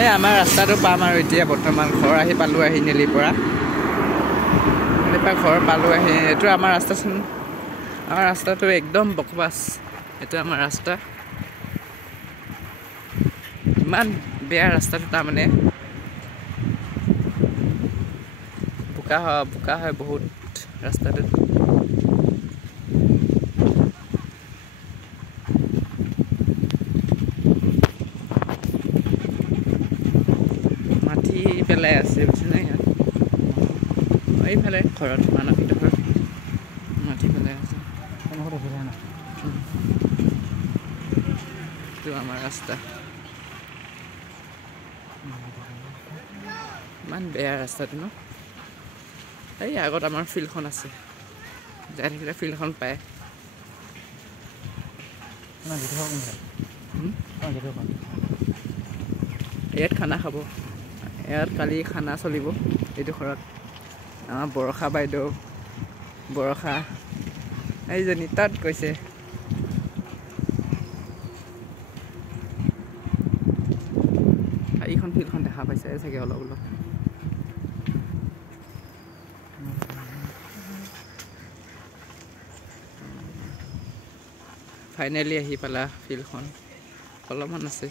এই আমাৰ ৰাস্তাটো পাম আৰু এতিয়া বৰ্তমান ঘৰ আহি পালোঁ আহি নেলিৰ পৰা ঘৰ পালোঁ আহি এইটো আমাৰ ৰাস্তাচোন আমাৰ ৰাস্তাটো একদম বকবাছ এইটো আমাৰ ৰাস্তা ইমান বেয়া ৰাস্তাটো তাৰমানে বোকা হয় বহুত ৰাস্তাটো মাটি পেলাই আছে বুজিছেনে ইয়াত এইফালে ঘৰত মানৱীত ঘৰত মাটি পেলাই আছে এইটো আমাৰ ৰাস্তা ইমান বেয়া ৰাস্তাটো ন এই আগত আমাৰ ফিল্ডখন আছে যাই থাকিলে ফিল্ডখন পায় ইয়াত খানা খাব ইয়াত কালি খানা চলিব এইটো ঘৰত আমাৰ বৰষা বাইদেউ বৰষা এইজনী তাত গৈছে এইখন ফিল্ডখন দেখা পাইছে চাগে অলপ অলপ ফাইনেলি আহি পালা ফিল্ডখন অলপমান আছে